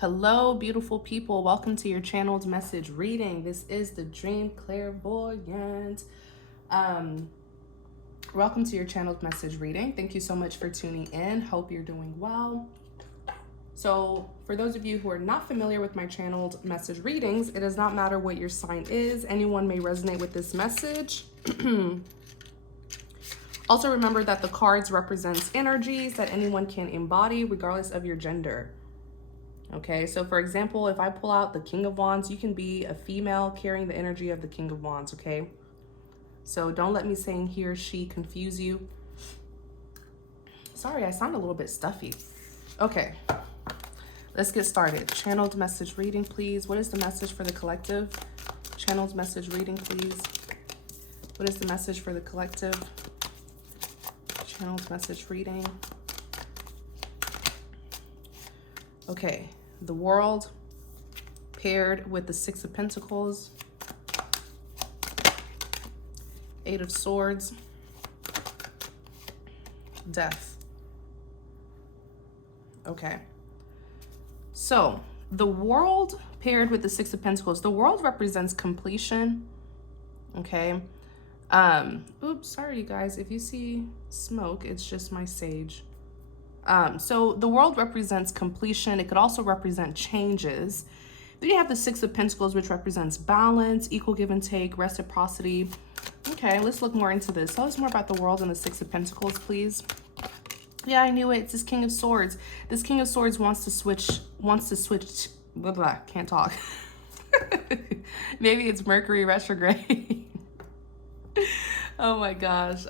Hello, beautiful people. Welcome to your channeled message reading. This is the Dream Clairvoyant. Welcome to your channeled message reading. Thank you so much for tuning in. Hope you're doing well. So for those of you who are not familiar with my channeled message readings, it does not matter what your sign is. Anyone may resonate with this message. Also remember that the cards represents energies that anyone can embody regardless of your gender. Okay, so for example, if I pull out the King of Wands, you can be a female carrying the energy of the King of Wands, okay? So don't let me saying he or she confuse you. Sorry, I sound a little bit stuffy. Okay, let's get started. Channeled message reading, please. What is the message for the collective? Channeled message reading, please. What is the message for the collective? Channeled message reading. Okay, the World paired with the Six of Pentacles, Eight of Swords, Death. Okay, so the World paired with the Six of Pentacles, the World represents completion. Okay, oops, sorry you guys, if you see smoke, it's just my sage. So the World represents completion. It could also represent changes. Then you have the Six of Pentacles, which represents balance, equal give and take, reciprocity. Okay, let's look more into this. Tell us more about the World and the Six of Pentacles, please. Yeah, I knew it. It's this King of Swords. This King of Swords wants to switch, blah, blah, can't talk. Maybe it's Mercury retrograde. Oh my gosh.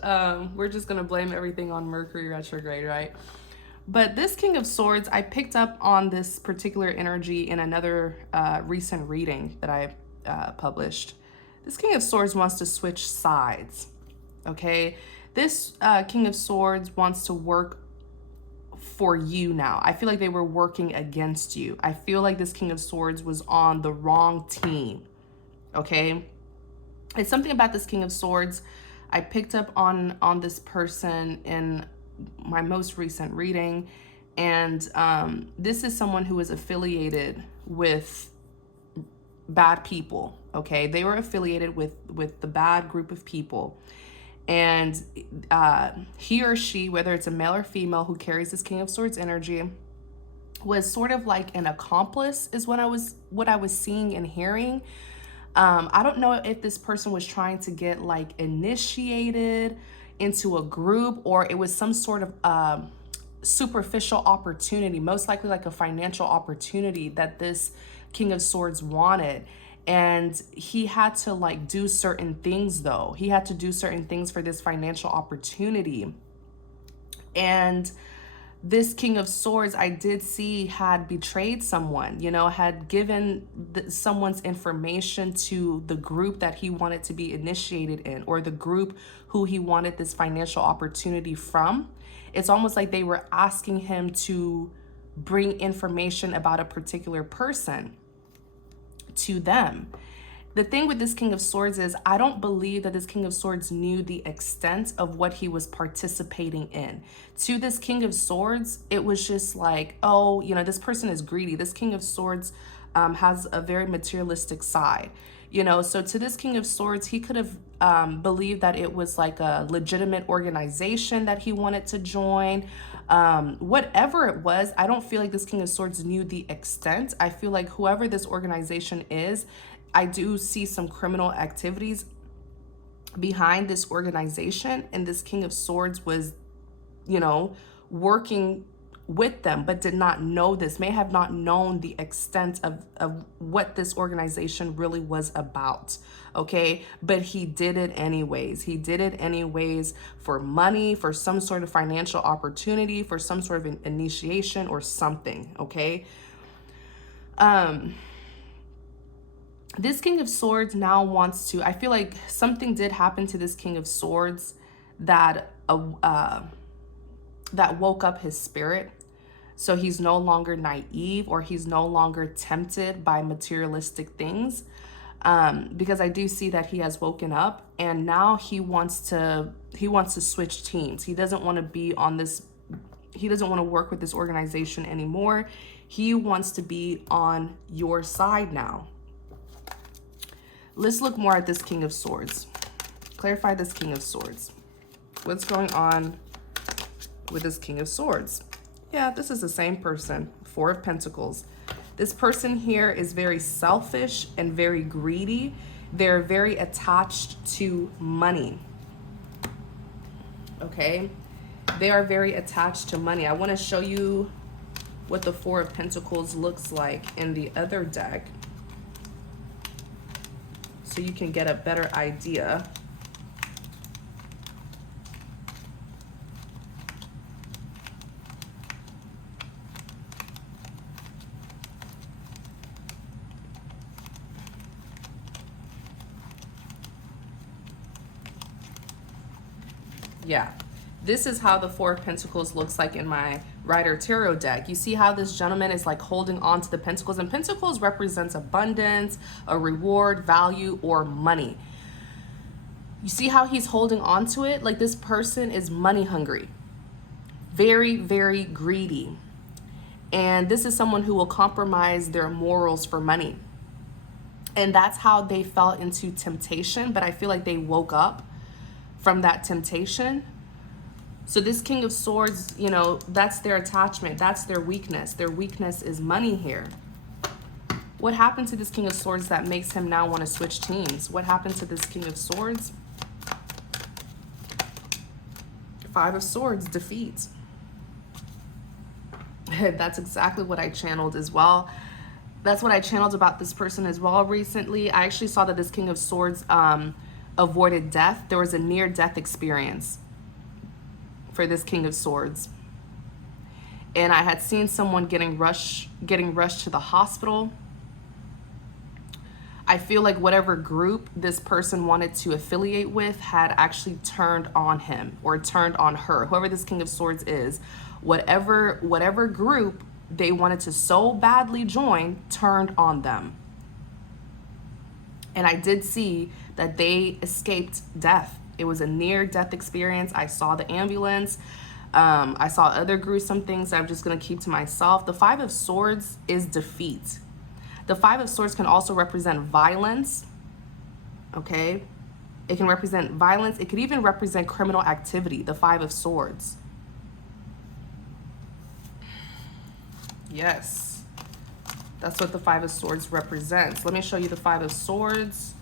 We're just going to blame everything on Mercury retrograde, right? But this King of Swords, I picked up on this particular energy in another recent reading that I published. This King of Swords wants to switch sides, okay? This King of Swords wants to work for you now. I feel like they were working against you. I feel like this King of Swords was on the wrong team, okay? It's something about this King of Swords. I picked up on this person in my most recent reading, and this is someone who is affiliated with bad people. Okay, they were affiliated with the bad group of people, and he or she, whether it's a male or female who carries this King of Swords energy, was sort of like an accomplice, is what I was seeing and hearing. I don't know if this person was trying to get like initiated into a group, or it was some sort of superficial opportunity, most likely like a financial opportunity that this King of Swords wanted. And he had to like do certain things though. He had to do certain things for this financial opportunity. And this King of Swords, I did see, had betrayed someone, you know, had given someone's information to the group that he wanted to be initiated in, or the group who he wanted this financial opportunity from. It's almost like they were asking him to bring information about a particular person to them. The thing with this King of Swords is I don't believe that this King of Swords knew the extent of what he was participating in. To this King of Swords, it was just like, oh, you know, this person is greedy. This King of Swords has a very materialistic side, you know. So to this King of Swords, he could have believed that it was like a legitimate organization that he wanted to join. Whatever it was, I don't feel like this King of Swords knew the extent. I feel like whoever this organization is, I do see some criminal activities behind this organization, and this King of Swords was, you know, working with them, but did not know this, may have not known the extent of what this organization really was about, okay? But he did it anyways. He did it anyways for money, for some sort of financial opportunity, for some sort of initiation or something, okay? This King of Swords now wants to, I feel like something did happen to this King of Swords that that woke up his spirit. So he's no longer naive, or he's no longer tempted by materialistic things, because I do see that he has woken up, and now he wants to switch teams. He doesn't want to be on this He doesn't want to work with this organization anymore. He wants to be on your side now. Let's look more at this King of Swords. Clarify this King of Swords. What's going on with this King of Swords? Yeah, this is the same person. Four of Pentacles. This person here is very selfish and very greedy. They're very attached to money. Okay? They are very attached to money. I want to show you what the Four of Pentacles looks like in the other deck, so you can get a better idea. Yeah, this is how the Four of Pentacles looks like in my Rider Tarot deck. You see how this gentleman is like holding on to the Pentacles, and Pentacles represents abundance, a reward, value, or money. You see how he's holding on to it? Like, this person is money hungry, very, very greedy. And this is someone who will compromise their morals for money. And that's how they fell into temptation, but I feel like they woke up from that temptation. So this King of Swords, you know, that's their attachment. That's their weakness. Their weakness is money here. What happened to this King of Swords that makes him now want to switch teams? What happened to this King of Swords? Five of Swords, defeat. That's exactly what I channeled as well. That's what I channeled about this person as well recently. I actually saw that this King of Swords avoided death. There was a near-death experience for this King of Swords. And I had seen someone getting rushed to the hospital. I feel like whatever group this person wanted to affiliate with had actually turned on him or turned on her. Whoever this King of Swords is, whatever group they wanted to so badly join turned on them. And I did see that they escaped death. It was a near-death experience. I saw the ambulance. I saw other gruesome things that I'm just going to keep to myself. The Five of Swords is defeat. The Five of Swords can also represent violence, okay? It can represent violence. It could even represent criminal activity, the Five of Swords. Yes, that's what the Five of Swords represents. Let me show you the Five of Swords.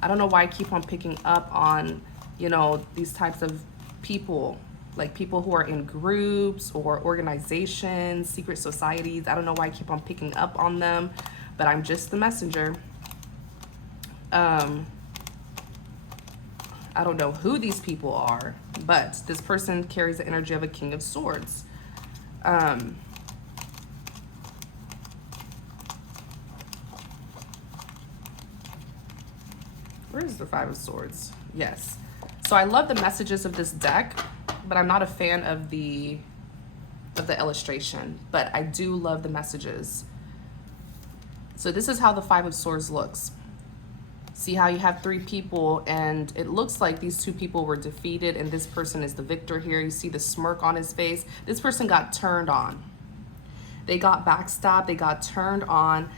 I don't know why I keep on picking up on, you know, these types of people, like people who are in groups or organizations, secret societies. I don't know why I keep on picking up on them, but I'm just the messenger. I don't know who these people are, but this person carries the energy of a King of Swords. Where is the Five of Swords? Yes. So I love the messages of this deck, but I'm not a fan of the illustration, but I do love the messages. So this is how the Five of Swords looks. See how you have three people, and it looks like these two people were defeated, and this person is the victor here. You see the smirk on his face. This person got turned on. They got backstabbed. They got turned on.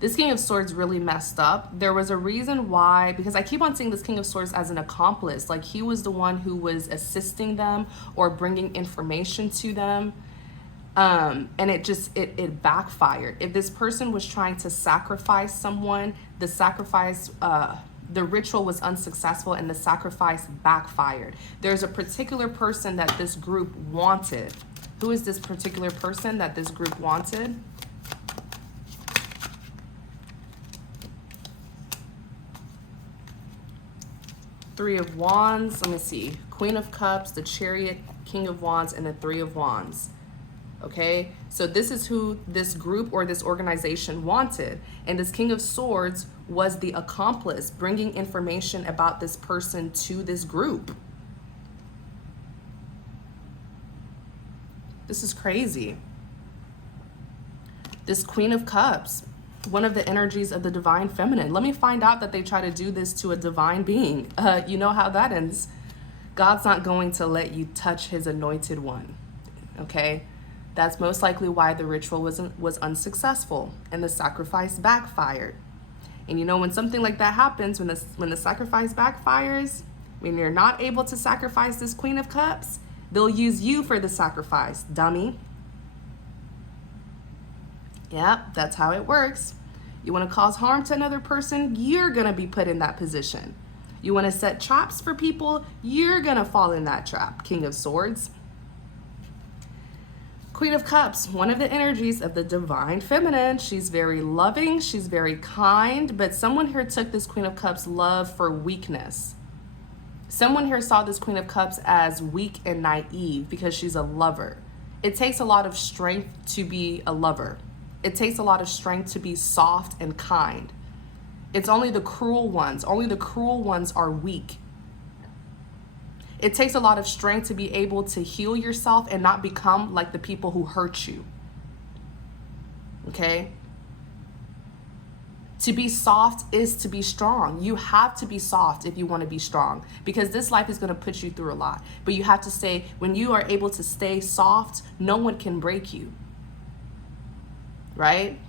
This King of Swords really messed up. There was a reason why, because I keep on seeing this King of Swords as an accomplice. Like, he was the one who was assisting them or bringing information to them. And it backfired. If this person was trying to sacrifice someone, the sacrifice, the ritual was unsuccessful and the sacrifice backfired. There's a particular person that this group wanted. Who is this particular person that this group wanted? Three of Wands. Let me see. Queen of Cups, the Chariot, King of Wands, and the Three of Wands. Okay, so this is who this group or this organization wanted. And this King of Swords was the accomplice, bringing information about this person to this group. This is crazy. This Queen of Cups. One of the energies of the divine feminine. Let me find out that they try to do this to a divine being. You know how that ends. God's not going to let you touch his anointed one. Okay? That's most likely why the ritual was unsuccessful and the sacrifice backfired. And you know, when something like that happens, when the sacrifice backfires, when you're not able to sacrifice this Queen of Cups, they'll use you for the sacrifice, dummy. Yeah, that's how it works. You want to cause harm to another person, you're going to be put in that position. You want to set traps for people, you're going to fall in that trap, King of Swords. Queen of Cups, one of the energies of the divine feminine. She's very loving, she's very kind, but someone here took this Queen of Cups love for weakness. Someone here saw this Queen of Cups as weak and naive because she's a lover. It takes a lot of strength to be a lover. It takes a lot of strength to be soft and kind. It's only the cruel ones are weak. It takes a lot of strength to be able to heal yourself and not become like the people who hurt you. Okay? To be soft is to be strong. You have to be soft if you want to be strong, because this life is going to put you through a lot. But you have to stay, when you are able to stay soft, no one can break you. Right?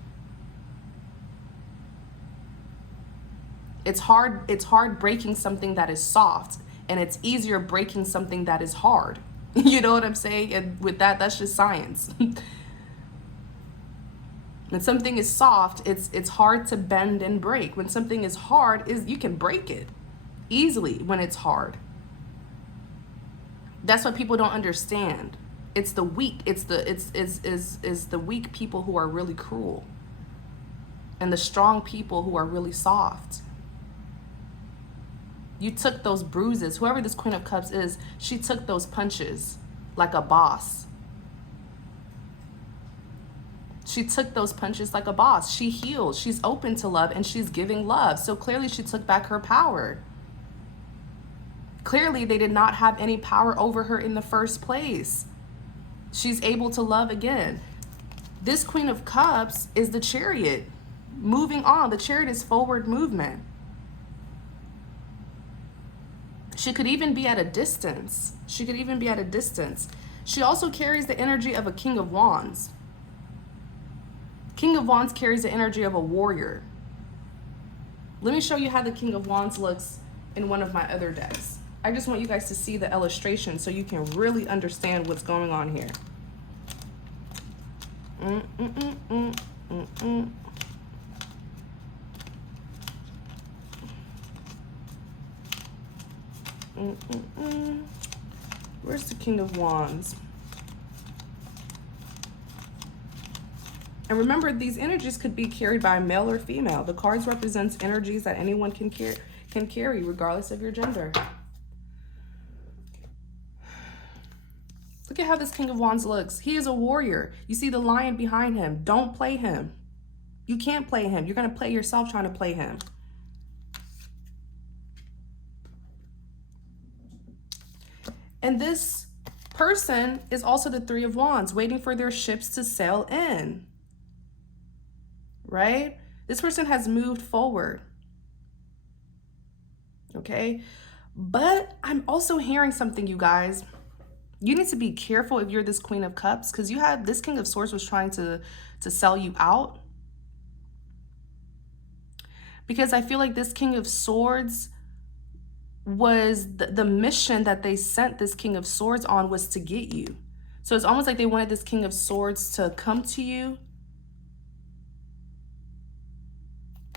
It's hard breaking something that is soft. And it's easier breaking something that is hard. You know what I'm saying? And with that, that's just science. When something is soft, it's hard to bend and break. When something is hard, you can break it easily when it's hard. That's what people don't understand. It's the weak. It's the weak people who are really cruel, and the strong people who are really soft. You took those bruises. Whoever this Queen of Cups is, she took those punches like a boss. She took those punches like a boss. She healed. She's open to love and she's giving love. So clearly she took back her power. Clearly they did not have any power over her in the first place. She's able to love again. This Queen of Cups is the Chariot. Moving on. The Chariot is forward movement. She could even be at a distance. She also carries the energy of a King of Wands. King of Wands carries the energy of a warrior. Let me show you how the King of Wands looks in one of my other decks. I just want you guys to see the illustration so you can really understand what's going on here. Where's the King of Wands? And remember, these energies could be carried by male or female. The cards represents energies that anyone can carry regardless of your gender. Look at how this King of Wands looks. He is a warrior. You see the lion behind him. Don't play him. You can't play him. You're going to play yourself trying to play him. And this person is also the Three of Wands, waiting for their ships to sail in. Right? This person has moved forward. Okay? But I'm also hearing something, you guys. You need to be careful if you're this Queen of Cups, because you had this King of Swords was trying to sell you out. Because I feel like this King of Swords was the mission that they sent this King of Swords on was to get you. So it's almost like they wanted this King of Swords to come to you.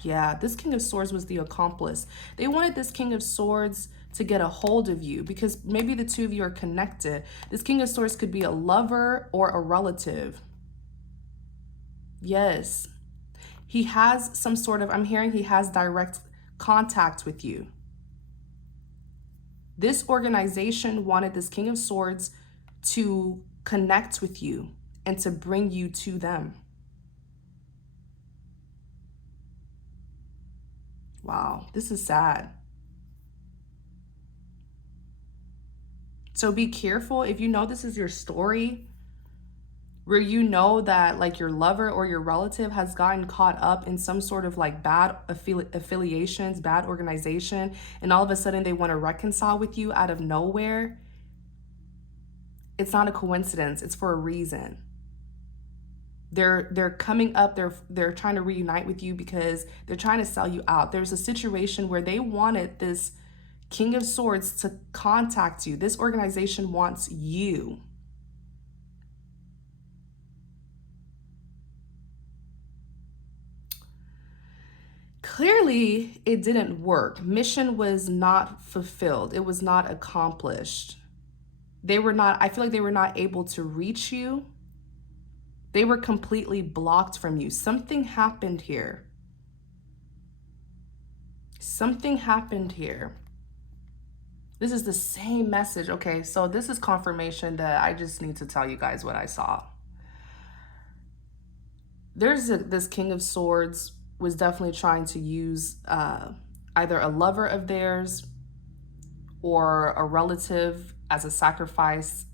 Yeah, this King of Swords was the accomplice. They wanted this King of Swords to get a hold of you because maybe the two of you are connected. This King of Swords could be a lover or a relative. Yes. He has some sort of, I'm hearing he has direct contact with you. This organization wanted this King of Swords to connect with you and to bring you to them. Wow, this is sad. So be careful. If you know this is your story, where you know that like your lover or your relative has gotten caught up in some sort of like bad affiliations, bad organization, and all of a sudden they want to reconcile with you out of nowhere. It's not a coincidence. It's for a reason. They're coming up, they're trying to reunite with you because they're trying to sell you out. There's a situation where they wanted this King of Swords to contact you. This organization wants you. Clearly, it didn't work. Mission was not fulfilled. It was not accomplished. I feel like they were not able to reach you. They were completely blocked from you. Something happened here. Something happened here. This is the same message. Okay, so this is confirmation that I just need to tell you guys what I saw. This King of Swords was definitely trying to use either a lover of theirs or a relative as a sacrifice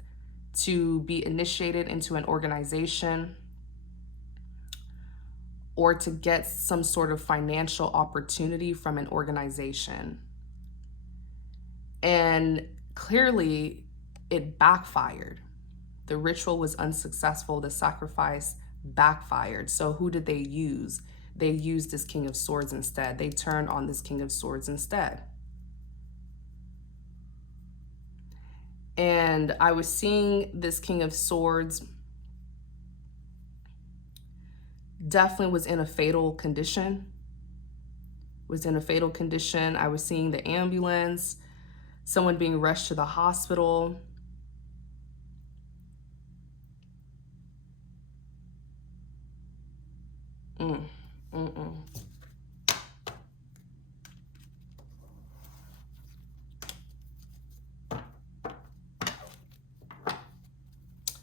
to be initiated into an organization or to get some sort of financial opportunity from an organization. And clearly it backfired. The ritual was unsuccessful. The sacrifice backfired. So who did they use? They used this King of Swords instead. They turned on this King of Swords instead. And I was seeing this King of Swords definitely was in a fatal condition. I was seeing the ambulance, someone being rushed to the hospital.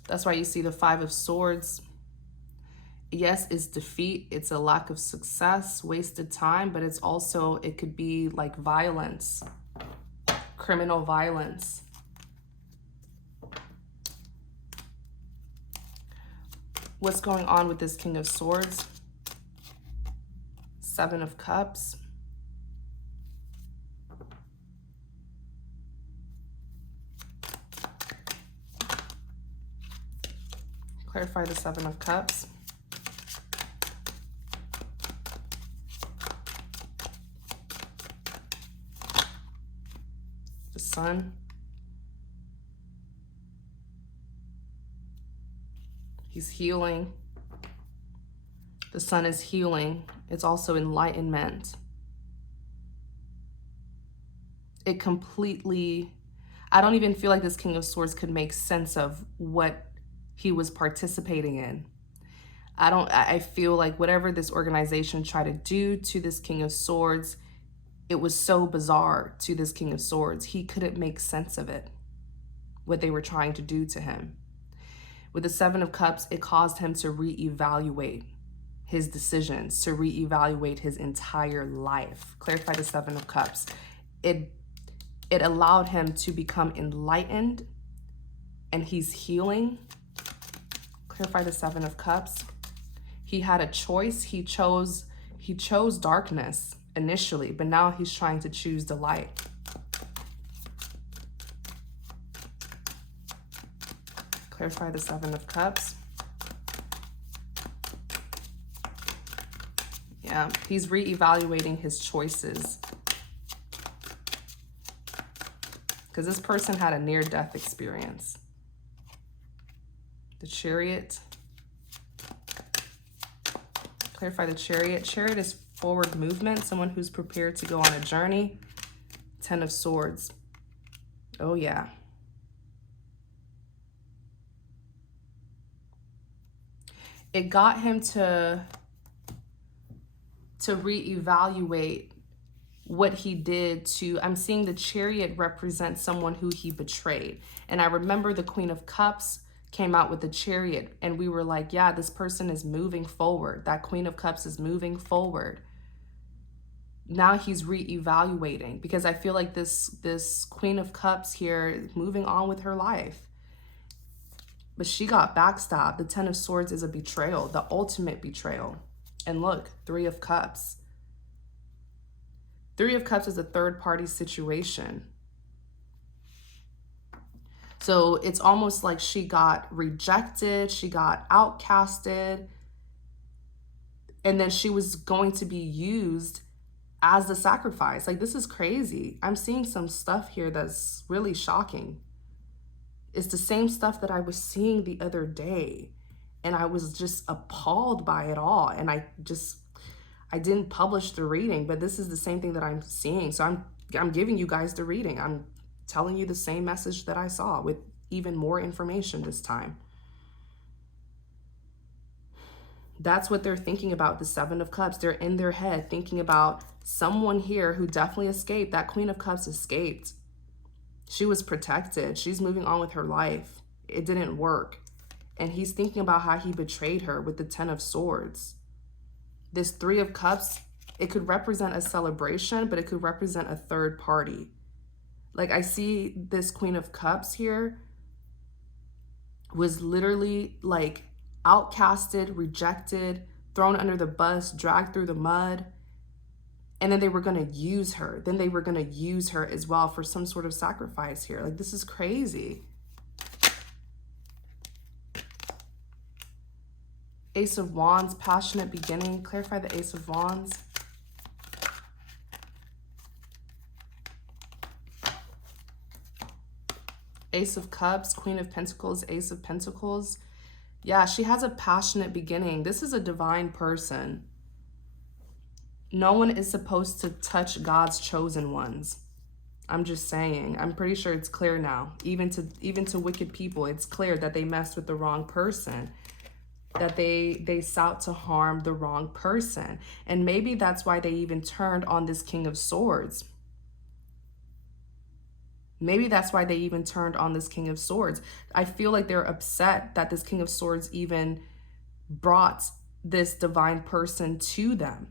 That's why you see the Five of Swords. Yes, it's defeat. It's a lack of success, wasted time, but it's also, it could be like violence, criminal violence. What's going on with this King of Swords? Seven of Cups. Clarify the Seven of Cups. The Sun. He's healing. The Sun is healing. It's also enlightenment. It completely, I don't even feel like this King of Swords could make sense of what he was participating in. I feel like whatever this organization tried to do to this King of Swords, it was so bizarre to this King of Swords. He couldn't make sense of it, what they were trying to do to him. With the Seven of Cups, it caused him to reevaluate his decisions, to reevaluate his entire life. Clarify the Seven of Cups. It allowed him to become enlightened, and he's healing. Clarify the Seven of Cups. He had a choice. He chose darkness initially, but now he's trying to choose the light. Clarify the Seven of Cups. Yeah, he's reevaluating his choices. Because this person had a near-death experience. The Chariot. Clarify the Chariot. Chariot is forward movement, someone who's prepared to go on a journey. Ten of Swords. Oh, yeah. It got him to reevaluate what he did to, I'm seeing the Chariot represent someone who he betrayed. And I remember the Queen of Cups came out with the Chariot, and we were like, yeah, this person is moving forward. That Queen of Cups is moving forward. Now he's reevaluating, because I feel like this Queen of Cups here is moving on with her life. But she got backstabbed. The Ten of Swords is a betrayal, the ultimate betrayal. And look, Three of Cups. Three of Cups is a third party situation. So it's almost like she got rejected, she got outcasted, and then she was going to be used as the sacrifice. Like, this is crazy. I'm seeing some stuff here that's really shocking. It's the same stuff that I was seeing the other day, and I was just appalled by it all. And I didn't publish the reading, but this is the same thing that I'm seeing. So I'm giving you guys the reading. I'm telling you the same message that I saw with even more information this time. That's what they're thinking about, the Seven of Cups. They're in their head thinking about someone here who definitely escaped. That Queen of Cups escaped. She was protected. She's moving on with her life. It didn't work. And he's thinking about how he betrayed her with the Ten of Swords. This Three of Cups, it could represent a celebration, but it could represent a third party. Like, I see this Queen of Cups here was literally like outcasted, rejected, thrown under the bus, dragged through the mud. And then they were going to use her. Then they were going to use her as well for some sort of sacrifice here. Like, this is crazy. Ace of Wands, passionate beginning. Clarify the Ace of Wands. Ace of Cups, Queen of Pentacles, Ace of Pentacles. Yeah, she has a passionate beginning. This is a divine person. No one is supposed to touch God's chosen ones. I'm just saying. I'm pretty sure it's clear now. Even to wicked people, it's clear that they messed with the wrong person. That they sought to harm the wrong person. And maybe that's why they even turned on this King of Swords. Maybe that's why they even turned on this King of Swords. I feel like they're upset that this King of Swords even brought this divine person to them.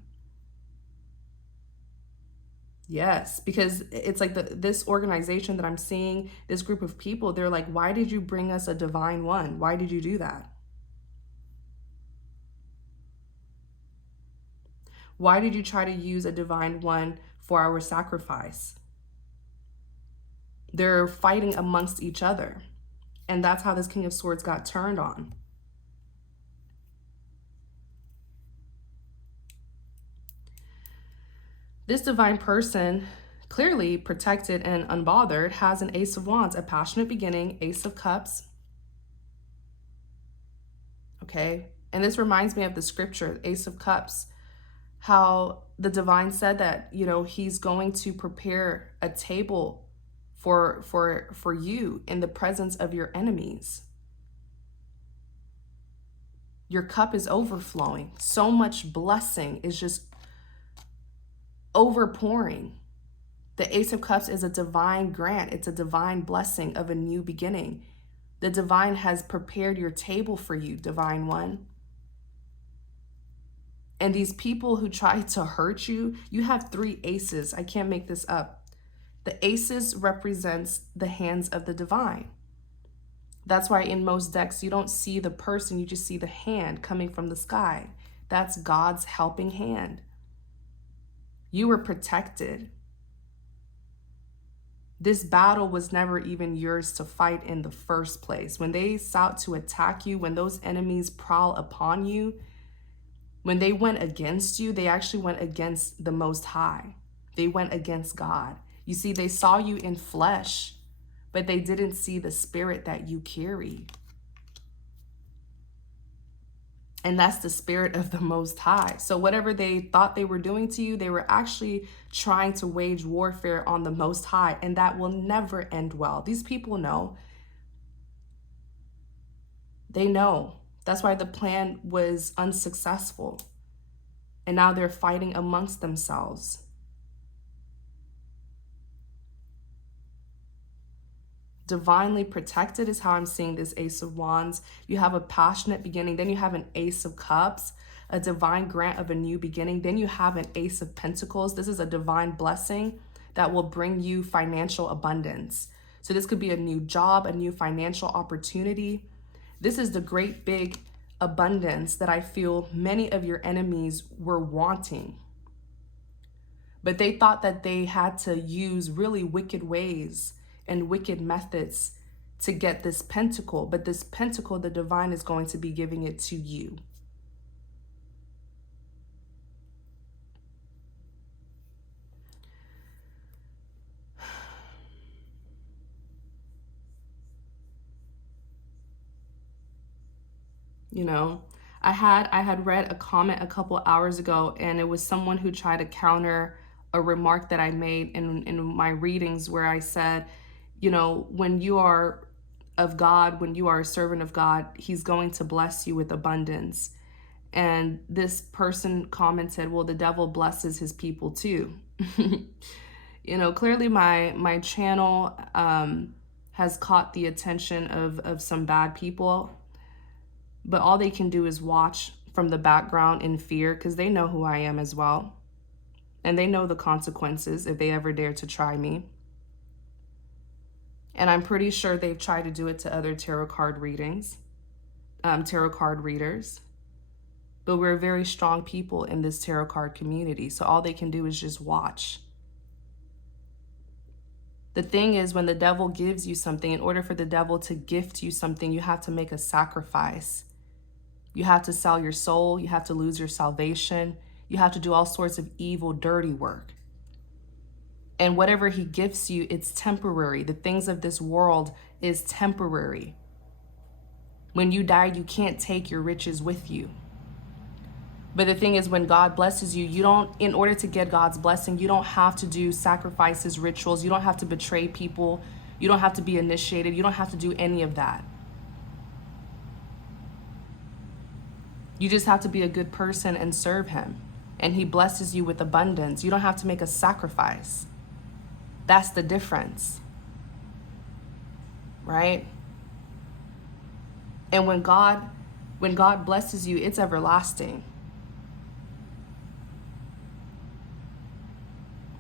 Yes, because it's like this organization that I'm seeing, this group of people, they're like, why did you bring us a divine one? Why did you do that? Why did you try to use a divine one for our sacrifice? They're fighting amongst each other. And that's how this King of Swords got turned on. This divine person, clearly protected and unbothered, has an Ace of Wands, a passionate beginning, Ace of Cups. Okay, and this reminds me of the scripture, Ace of Cups, how the divine said that, you know, he's going to prepare a table for you in the presence of your enemies. Your cup is overflowing. So much blessing is just overpouring. The Ace of Cups is a divine grant. It's a divine blessing of a new beginning. The divine has prepared your table for you, divine one. And these people who try to hurt you, you have three aces. I can't make this up. The aces represents the hands of the divine. That's why in most decks, you don't see the person, you just see the hand coming from the sky. That's God's helping hand. You were protected. This battle was never even yours to fight in the first place. When they sought to attack you, when those enemies prowl upon you, when they went against you, they actually went against the Most High. They went against God. You see, they saw you in flesh, but they didn't see the spirit that you carry. And that's the spirit of the Most High. So whatever they thought they were doing to you, they were actually trying to wage warfare on the Most High, and that will never end well. These people know. They know. That's why the plan was unsuccessful. And now they're fighting amongst themselves. Divinely protected is how I'm seeing this Ace of Wands. You have a passionate beginning. Then you have an Ace of Cups, a divine grant of a new beginning. Then you have an Ace of Pentacles. This is a divine blessing that will bring you financial abundance. So this could be a new job, a new financial opportunity. This is the great big abundance that I feel many of your enemies were wanting. But they thought that they had to use really wicked ways and wicked methods to get this pentacle. But this pentacle, the divine is going to be giving it to you. You know, I had read a comment a couple hours ago, and it was someone who tried to counter a remark that I made in my readings, where I said, you know, when you are of God, when you are a servant of God, he's going to bless you with abundance. And this person commented, well, the devil blesses his people too. You know, clearly my channel has caught the attention of some bad people. But all they can do is watch from the background in fear, because they know who I am as well. And they know the consequences if they ever dare to try me. And I'm pretty sure they've tried to do it to other tarot card readings, tarot card readers. But we're very strong people in this tarot card community. So all they can do is just watch. The thing is, when the devil gives you something, in order for the devil to gift you something, you have to make a sacrifice. You have to sell your soul. You have to lose your salvation. You have to do all sorts of evil, dirty work. And whatever he gifts you, it's temporary. The things of this world is temporary. When you die, you can't take your riches with you. But the thing is, when God blesses you, you don't, in order to get God's blessing, you don't have to do sacrifices, rituals. You don't have to betray people. You don't have to be initiated. You don't have to do any of that. You just have to be a good person and serve him. And he blesses you with abundance. You don't have to make a sacrifice. That's the difference. Right? And when God blesses you, it's everlasting.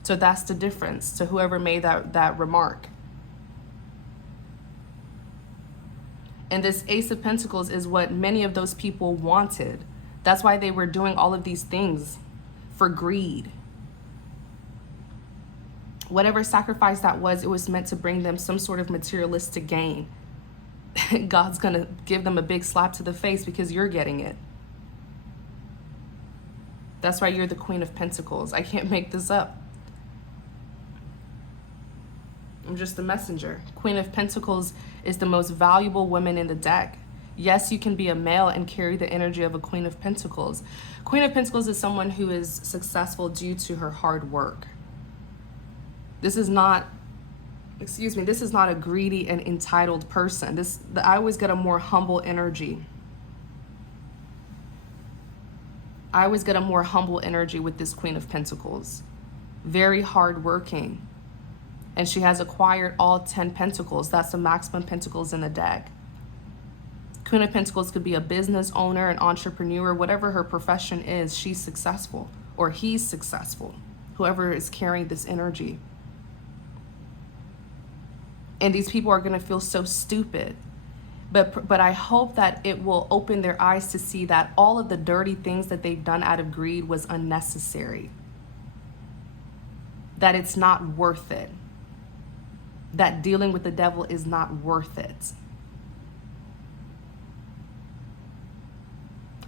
So that's the difference to whoever made that remark. And this Ace of Pentacles is what many of those people wanted. That's why they were doing all of these things, for greed. Whatever sacrifice that was, it was meant to bring them some sort of materialistic gain. God's going to give them a big slap to the face because you're getting it. That's why you're the Queen of Pentacles. I can't make this up. I'm just the messenger. Queen of Pentacles is the most valuable woman in the deck. Yes, you can be a male and carry the energy of a Queen of Pentacles. Queen of Pentacles is someone who is successful due to her hard work. This is not, this is not a greedy and entitled person. I always get a more humble energy. I always get a more humble energy with this Queen of Pentacles. Very hardworking. And she has acquired all 10 pentacles. That's the maximum pentacles in the deck. Queen of Pentacles could be a business owner, an entrepreneur, whatever her profession is, she's successful, or he's successful, whoever is carrying this energy. And these people are going to feel so stupid. But I hope that it will open their eyes to see that all of the dirty things that they've done out of greed was unnecessary. That it's not worth it. That dealing with the devil is not worth it.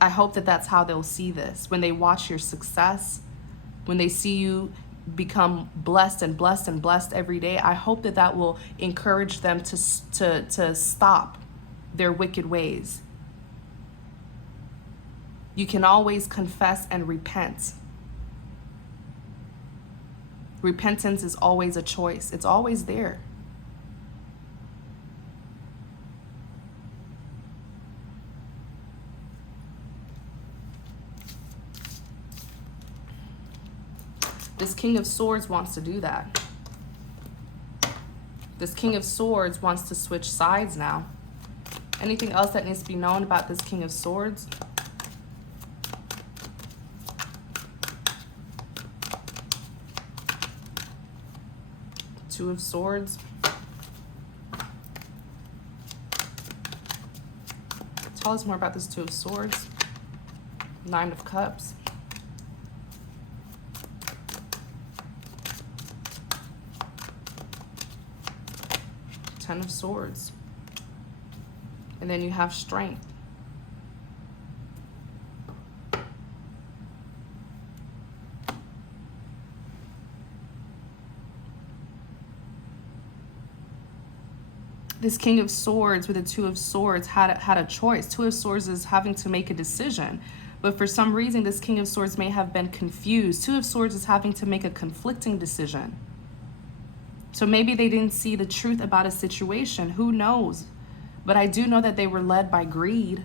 I hope that that's how they'll see this. When they watch your success, when they see you become blessed and blessed and blessed every day, I hope that that will encourage them to stop their wicked ways. You can always confess and repent. Repentance is always a choice. It's always there. This King of Swords wants to do that. This King of Swords wants to switch sides now. Anything else that needs to be known about this King of Swords? Two of Swords. Tell us more about this Two of Swords. Nine of Cups. Ten of Swords. And then you have Strength. This King of Swords with the Two of Swords had a choice. Two of Swords is having to make a decision. But for some reason, this King of Swords may have been confused. Two of Swords is having to make a conflicting decision. So maybe they didn't see the truth about a situation. Who knows? But I do know that they were led by greed.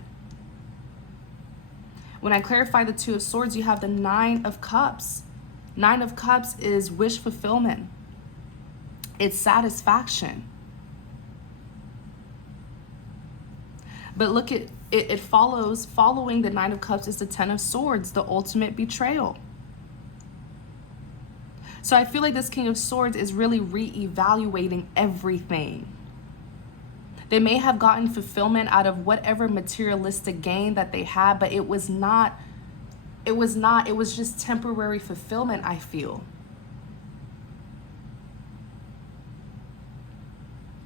When I clarify the Two of Swords, you have the Nine of Cups. Nine of Cups is wish fulfillment. It's satisfaction. But look at it following the Nine of Cups is the Ten of Swords, the ultimate betrayal. So I feel like this King of Swords is really reevaluating everything. They may have gotten fulfillment out of whatever materialistic gain that they had, but it was just temporary fulfillment, I feel.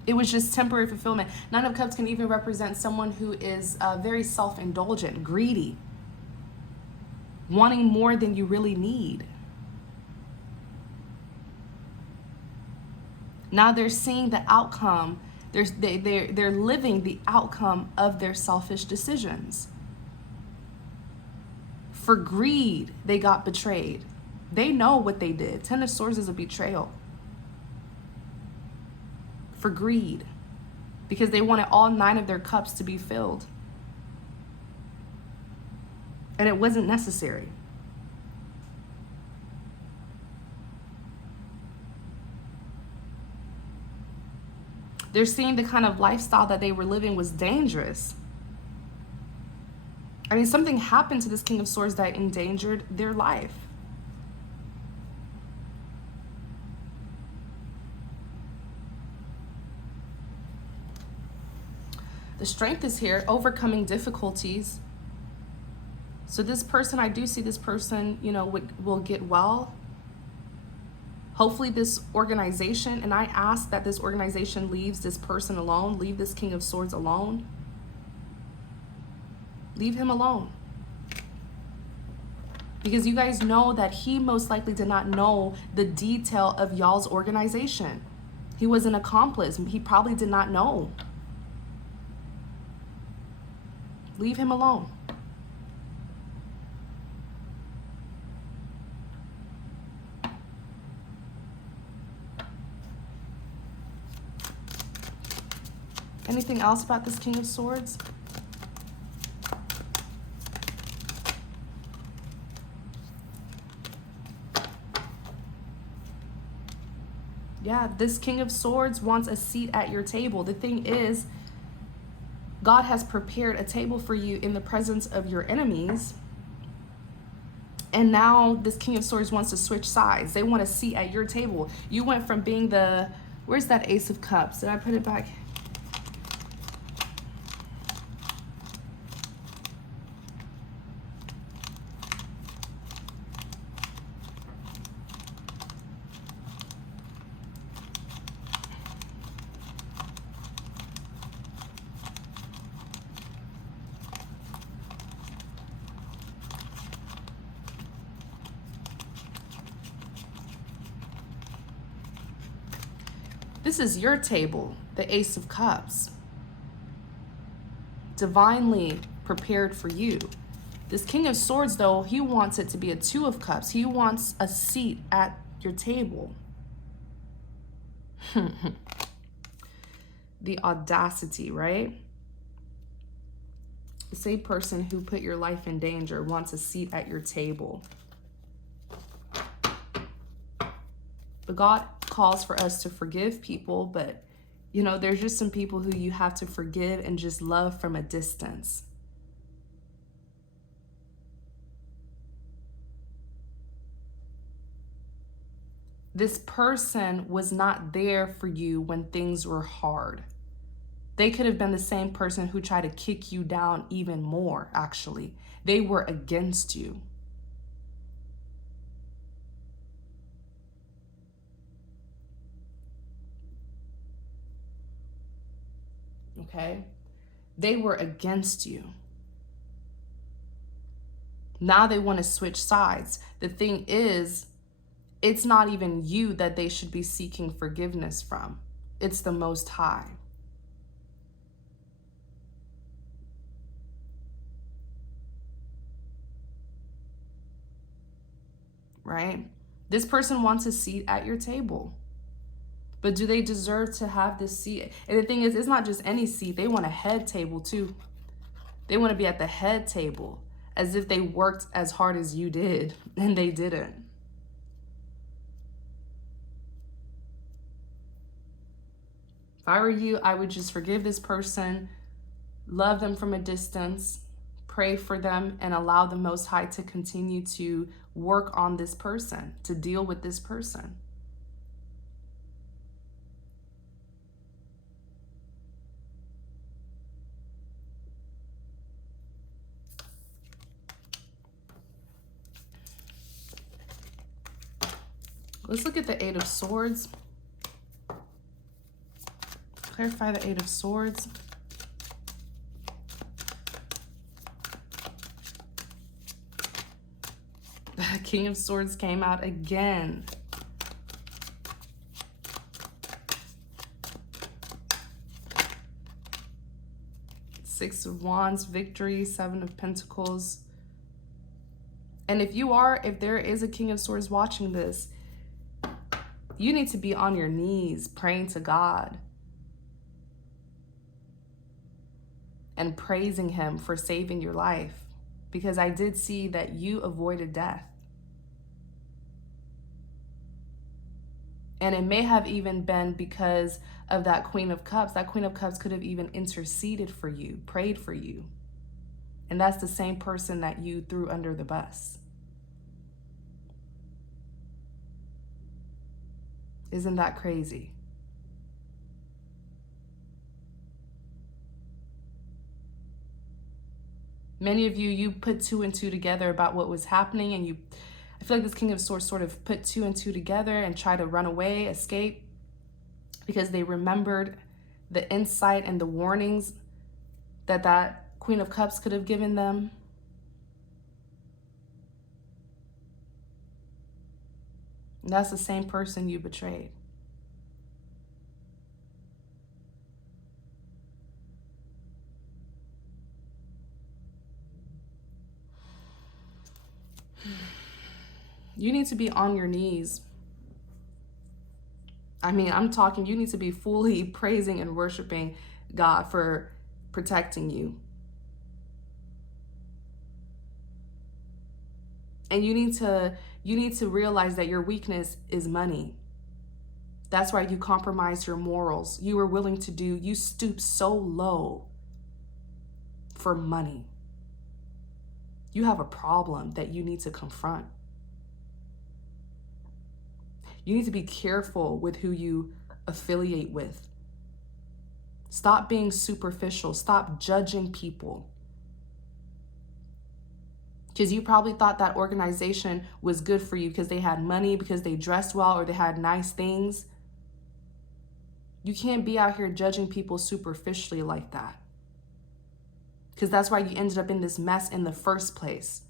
It was just temporary fulfillment. Nine of Cups can even represent someone who is very self-indulgent, greedy, wanting more than you really need. Now they're seeing the outcome. They're living the outcome of their selfish decisions. For greed, they got betrayed. They know what they did. Ten of Swords is a betrayal. For greed, because they wanted all nine of their cups to be filled. And it wasn't necessary. They're seeing the kind of lifestyle that they were living was dangerous. I mean, something happened to this King of Swords that endangered their life. The Strength is here, overcoming difficulties. So this person, I do see this person, will get well. Hopefully this organization, and I ask that this organization leaves this person alone, leave this King of Swords alone. Leave him alone. Because you guys know that he most likely did not know the detail of y'all's organization. He was an accomplice. He probably did not know. Leave him alone. Anything else about this King of Swords? Yeah, this King of Swords wants a seat at your table. The thing is, God has prepared a table for you in the presence of your enemies. And now this King of Swords wants to switch sides. They want a seat at your table. You went from being where's that Ace of Cups? Did I put it back? This is your table, the Ace of Cups. Divinely prepared for you. This King of Swords, though, he wants it to be a Two of Cups. He wants a seat at your table. The audacity, right? The same person who put your life in danger wants a seat at your table. But God calls for us to forgive people, but there's just some people who you have to forgive and just love from a distance. This person was not there for you when things were hard. They could have been the same person who tried to kick you down even more, actually. They were against you. Okay? They were against you. Now they want to switch sides. The thing is, it's not even you that they should be seeking forgiveness from. It's the Most High. Right? This person wants a seat at your table. But do they deserve to have this seat? And the thing is, it's not just any seat. They want a head table too. They want to be at the head table, as if they worked as hard as you did, and they didn't. If I were you, I would just forgive this person, love them from a distance, pray for them, and allow the Most High to continue to work on this person, to deal with this person. Let's look at the Eight of Swords. Clarify the Eight of Swords. The King of Swords came out again. Six of Wands, victory, Seven of Pentacles. And if there is a King of Swords watching this, you need to be on your knees praying to God and praising him for saving your life, because I did see that you avoided death. And it may have even been because of that Queen of Cups. That Queen of Cups could have even interceded for you, prayed for you. And that's the same person that you threw under the bus. Isn't that crazy? Many of you put two and two together about what was happening, and I feel like this King of Swords sort of put two and two together and tried to run away, escape, because they remembered the insight and the warnings that Queen of Cups could have given them. And that's the same person you betrayed. You need to be on your knees. I mean, I'm talking, you need to be fully praising and worshiping God for protecting you. And you need to realize that your weakness is money. That's why you compromise your morals. You stoop so low for money. You have a problem that you need to confront. You need to be careful with who you affiliate with. Stop being superficial. Stop judging people. Because you probably thought that organization was good for you because they had money, because they dressed well, or they had nice things. You can't be out here judging people superficially like that. Because that's why you ended up in this mess in the first place.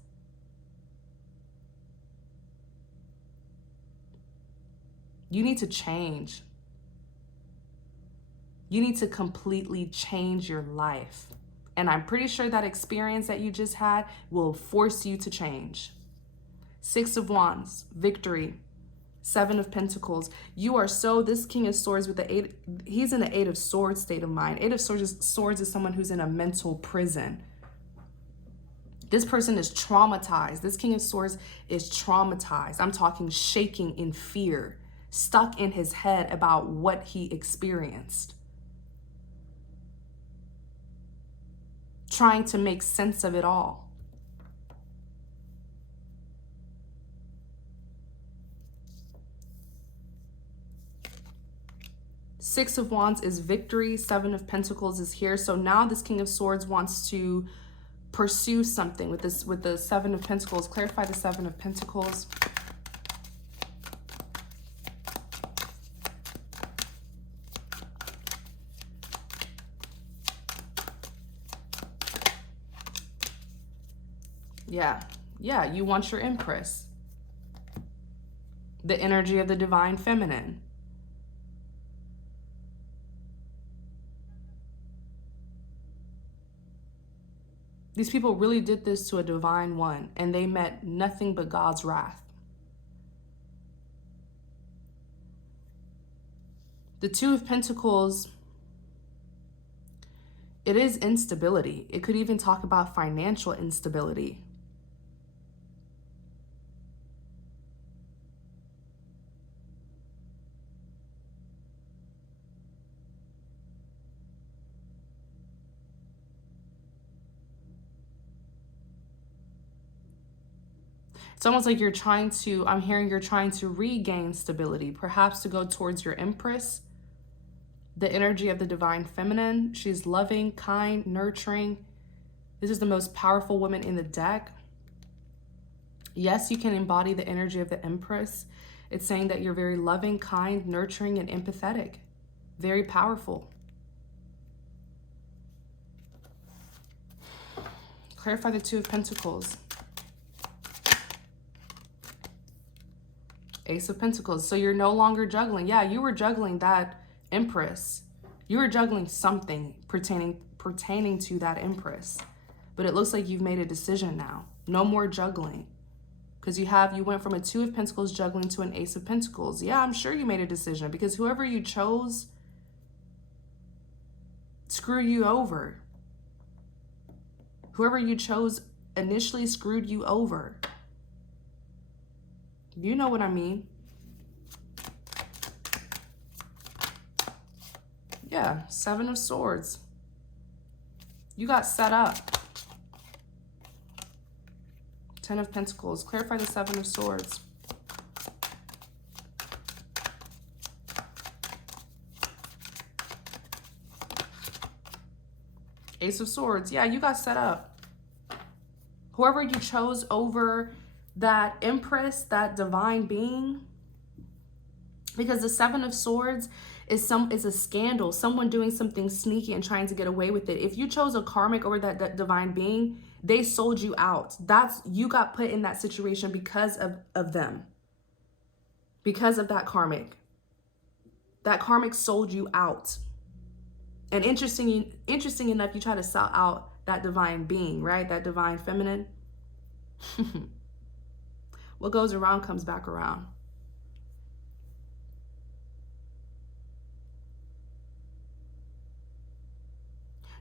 You need to change. You need to completely change your life. And I'm pretty sure that experience that you just had will force you to change. Six of Wands, victory. Seven of Pentacles. This King of Swords with the Eight, he's in the Eight of Swords state of mind. Eight of Swords is someone who's in a mental prison. This person is traumatized. This King of Swords is traumatized. I'm talking shaking in fear, stuck in his head about what he experienced. Trying to make sense of it all. Six of Wands is victory. Seven of Pentacles is here. So now this King of Swords wants to pursue something with this, with the Seven of Pentacles. Clarify the Seven of Pentacles. Yeah, you want your Empress. The energy of the divine feminine. These people really did this to a divine one, and they met nothing but God's wrath. The Two of Pentacles, it is instability. It could even talk about financial instability. It's almost like you're trying to, I'm hearing you're trying to regain stability, perhaps to go towards your Empress, the energy of the divine feminine. She's loving, kind, nurturing. This is the most powerful woman in the deck. Yes, you can embody the energy of the Empress. It's saying that you're very loving, kind, nurturing, and empathetic. Very powerful. Clarify the Two of Pentacles. Ace of Pentacles. So you're no longer juggling. Yeah, you were juggling that Empress. You were juggling something pertaining to that Empress. But it looks like you've made a decision now. No more juggling. Because you went from a Two of Pentacles juggling to an Ace of Pentacles. Yeah, I'm sure you made a decision, because whoever you chose screwed you over. Whoever you chose initially screwed you over. You know what I mean? Yeah, Seven of Swords. You got set up. Ten of Pentacles. Clarify the Seven of Swords. Ace of Swords. Yeah, you got set up. Whoever you chose over that Empress, that divine being, because the Seven of Swords is a scandal, someone doing something sneaky and trying to get away with it. If you chose a karmic over that divine being, they sold you out. You got put in that situation because of them, because of that karmic. That karmic sold you out. And interesting enough, you try to sell out that divine being, right? That divine feminine. What goes around comes back around.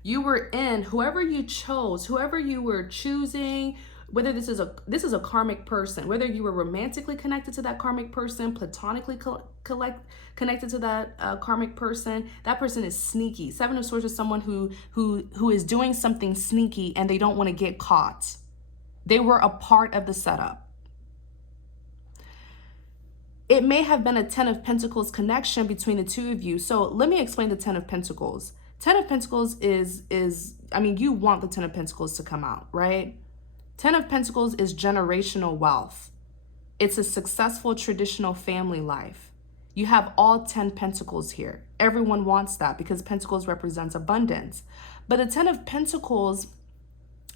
You were in, whoever you chose, whoever you were choosing, whether this is a karmic person, whether you were romantically connected to that karmic person, platonically connected to that karmic person, that person is sneaky. Seven of Swords is someone who is doing something sneaky and they don't want to get caught. They were a part of the setup. It may have been a Ten of Pentacles connection between the two of you. So let me explain the Ten of Pentacles. Ten of Pentacles is, I mean, you want the Ten of Pentacles to come out, right? Ten of Pentacles is generational wealth. It's a successful traditional family life. You have all 10 Pentacles here. Everyone wants that because Pentacles represents abundance. But the Ten of Pentacles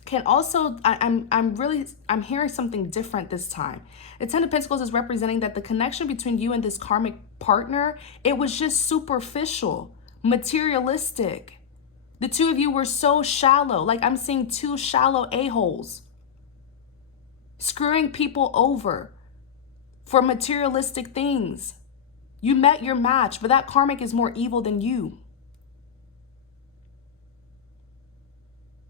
can also, I'm hearing something different this time. The Ten of Pentacles is representing that the connection between you and this karmic partner, it was just superficial, materialistic. The two of you were so shallow. Like, I'm seeing two shallow a-holes screwing people over for materialistic things. You met your match, but that karmic is more evil than you.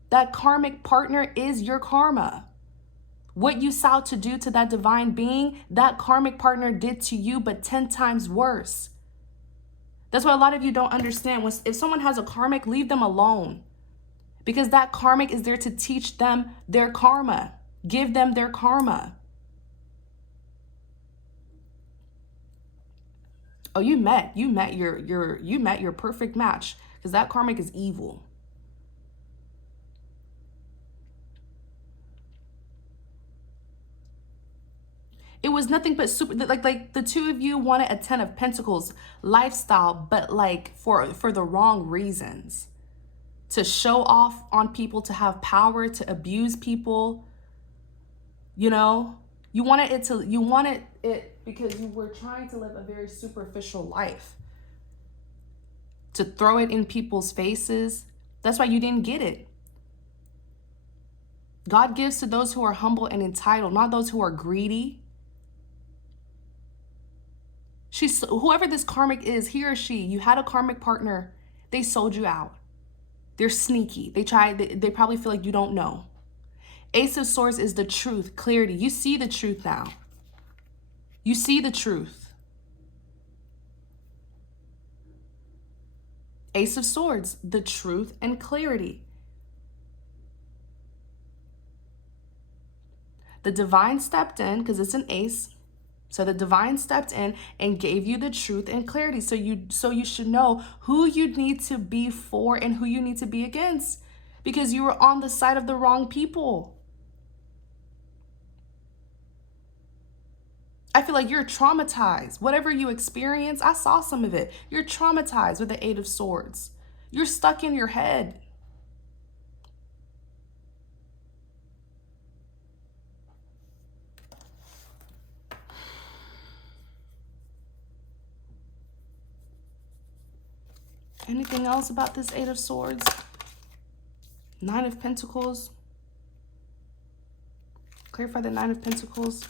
That karmic partner is your karma. What you sought to do to that divine being, that karmic partner did to you, but 10 times worse. That's why a lot of you don't understand. If someone has a karmic, leave them alone. Because that karmic is there to teach them their karma. Give them their karma. Oh, you met your perfect match, because that karmic is evil. It was nothing but super, like the two of you wanted a 10 of Pentacles lifestyle, but like for the wrong reasons. To show off on people, to have power, to abuse people. You know, you wanted it because you were trying to live a very superficial life. To throw it in people's faces. That's why you didn't get it. God gives to those who are humble and entitled, not those who are greedy. Whoever this karmic is, he or she, you had a karmic partner, they sold you out. They're sneaky. They probably feel like you don't know. Ace of Swords is the truth, clarity. You see the truth now. You see the truth. Ace of Swords, the truth and clarity. The divine stepped in, because it's an ace. So the divine stepped in and gave you the truth and clarity. So you should know who you need to be for and who you need to be against, because you were on the side of the wrong people. I feel like you're traumatized. Whatever you experience, I saw some of it. You're traumatized with the Eight of Swords. You're stuck in your head. Anything else about this Eight of Swords? Nine of Pentacles. Clarify the Nine of Pentacles.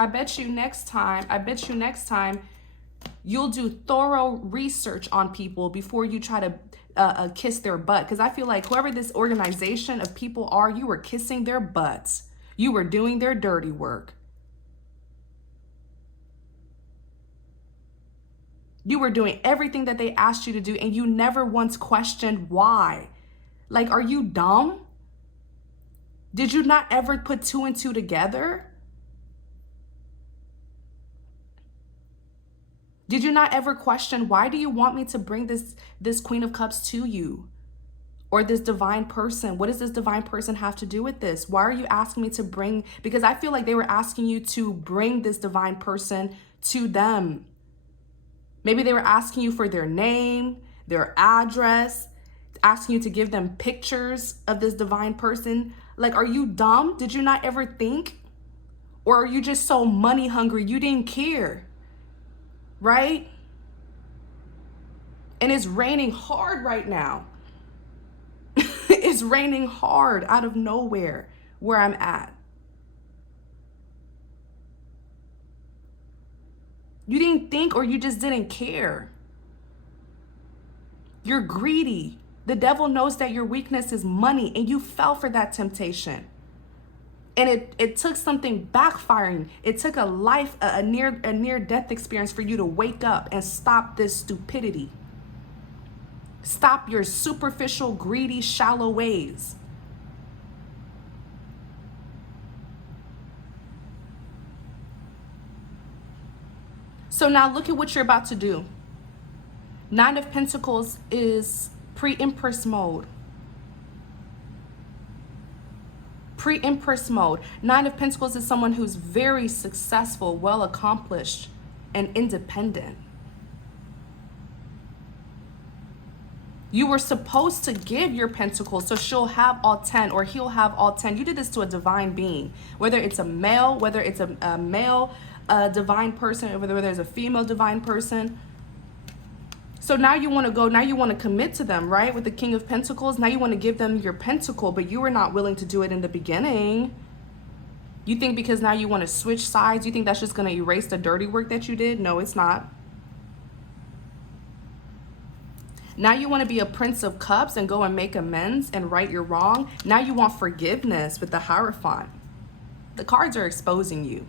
I bet you next time you'll do thorough research on people before you try to kiss their butt. Because I feel like whoever this organization of people are, you were kissing their butts. You were doing their dirty work. You were doing everything that they asked you to do, and you never once questioned why. Like, are you dumb? Did you not ever put two and two together? Did you not ever question, why do you want me to bring this Queen of Cups to you? Or this divine person? What does this divine person have to do with this? Why are you asking me to bring, because I feel like they were asking you to bring this divine person to them. Maybe they were asking you for their name, their address, asking you to give them pictures of this divine person. Like, are you dumb? Did you not ever think? Or are you just so money hungry you didn't care? Right? And it's raining hard right now. It's raining hard out of nowhere where I'm at. You didn't think, or you just didn't care. You're greedy. The devil knows that your weakness is money, and you fell for that temptation. And it took something backfiring. It took a near death experience for you to wake up and stop this stupidity. Stop your superficial, greedy, shallow ways. So now look at what you're about to do. Nine of Pentacles is pre-Empress mode. Pre-Empress mode. Nine of Pentacles is someone who's very successful, well accomplished, and independent. You were supposed to give your pentacles, so she'll have all 10, or he'll have all 10. You did this to a divine being, whether it's a male, whether it's a male divine person, whether there's a female divine person. So now you want to go, now you want to commit to them, right? With the King of Pentacles, now you want to give them your pentacle, but you were not willing to do it in the beginning. You think because now you want to switch sides, you think that's just going to erase the dirty work that you did? No, it's not. Now you want to be a Prince of Cups and go and make amends and right your wrong. Now you want forgiveness with the Hierophant. The cards are exposing you.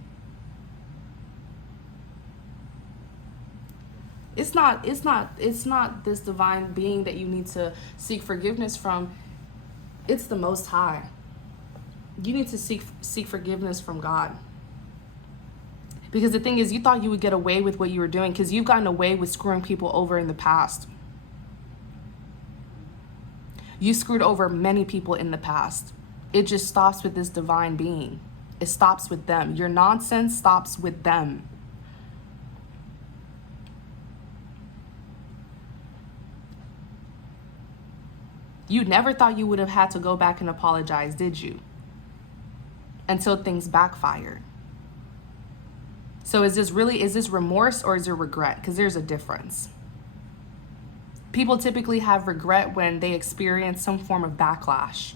It's not this divine being that you need to seek forgiveness from. It's the Most High. You need to seek forgiveness from God. Because the thing is, you thought you would get away with what you were doing because you've gotten away with screwing people over in the past. You screwed over many people in the past. It just stops with this divine being. It stops with them. Your nonsense stops with them. You never thought you would have had to go back and apologize, did you? Until things backfire. So is this remorse or is it regret? Because there's a difference. People typically have regret when they experience some form of backlash,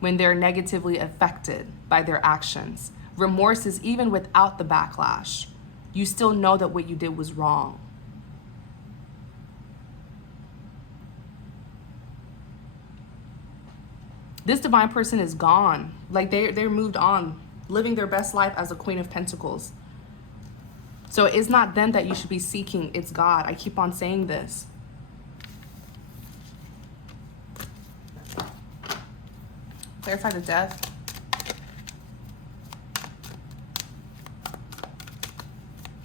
when they're negatively affected by their actions. Remorse is even without the backlash. You still know that what you did was wrong. This divine person is gone. Like they're moved on, living their best life as a Queen of Pentacles. So it's not them that you should be seeking, it's God. I keep on saying this. Clarify the Death.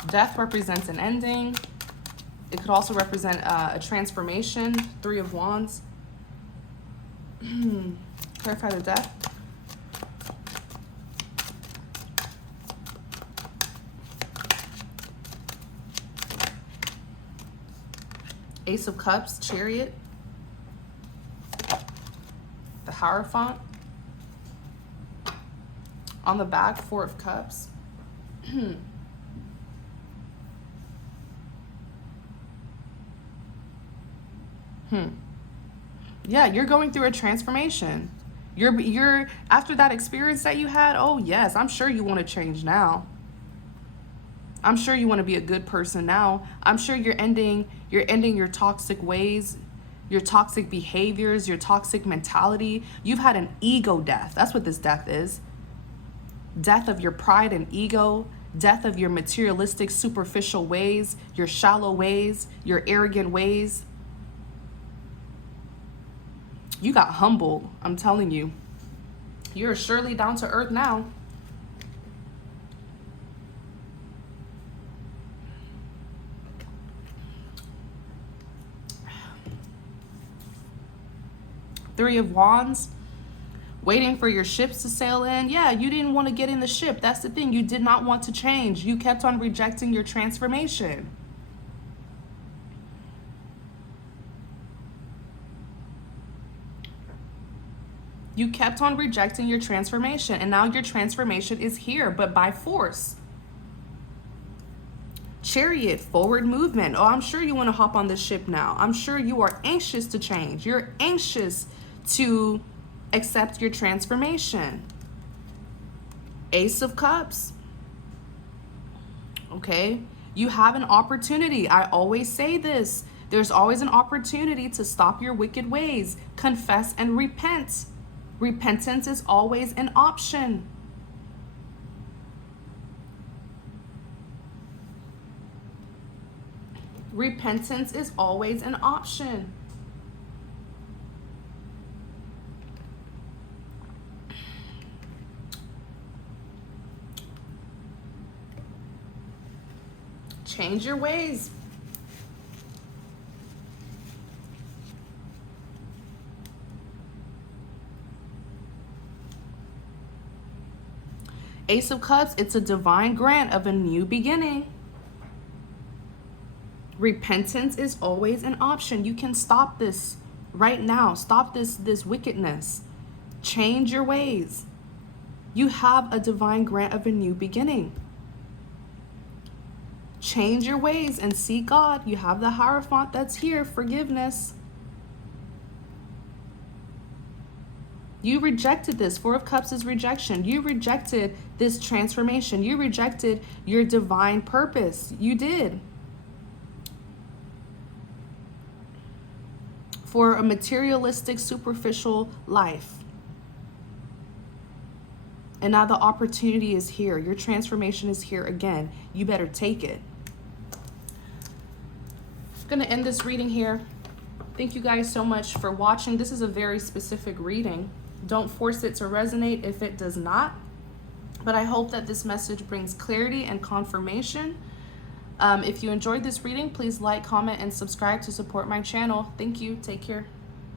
Death represents an ending. It could also represent a transformation. 3 of Wands. Clarify the Death. Ace of Cups, Chariot. The Hierophant. On the back, 4 of Cups. Yeah, you're going through a transformation. You're after that experience that you had, oh yes, I'm sure you want to change now. I'm sure you want to be a good person now. I'm sure you're ending your toxic ways, your toxic behaviors, your toxic mentality. You've had an ego death. That's what this death is. Death of your pride and ego, death of your materialistic, superficial ways, your shallow ways, your arrogant ways. You got humbled, I'm telling you. You're surely down to earth now. Three of Wands. Waiting for your ships to sail in. Yeah, you didn't want to get in the ship. That's the thing. You did not want to change. You kept on rejecting your transformation. You kept on rejecting your transformation, and now your transformation is here, but by force. Chariot, forward movement. Oh, I'm sure you want to hop on this ship now. I'm sure you are anxious to change. You're anxious to accept your transformation. Ace of Cups. Okay, you have an opportunity. I always say this. There's always an opportunity to stop your wicked ways, confess and repent. Repentance is always an option. Repentance is always an option. Change your ways. Ace of Cups, it's a divine grant of a new beginning. Repentance is always an option. You can stop this right now. Stop this wickedness. Change your ways. You have a divine grant of a new beginning. Change your ways and seek God. You have the Hierophant that's here, forgiveness. You rejected this. 4 of Cups is rejection. You rejected this transformation. You rejected your divine purpose. You did. for a materialistic, superficial life. And now the opportunity is here. Your transformation is here again. You better take it. I'm going to end this reading here. Thank you guys so much for watching. This is a very specific reading. Don't force it to resonate if it does not. But I hope that this message brings clarity and confirmation. If you enjoyed this reading, please like, comment, and subscribe to support my channel. Thank you. Take care.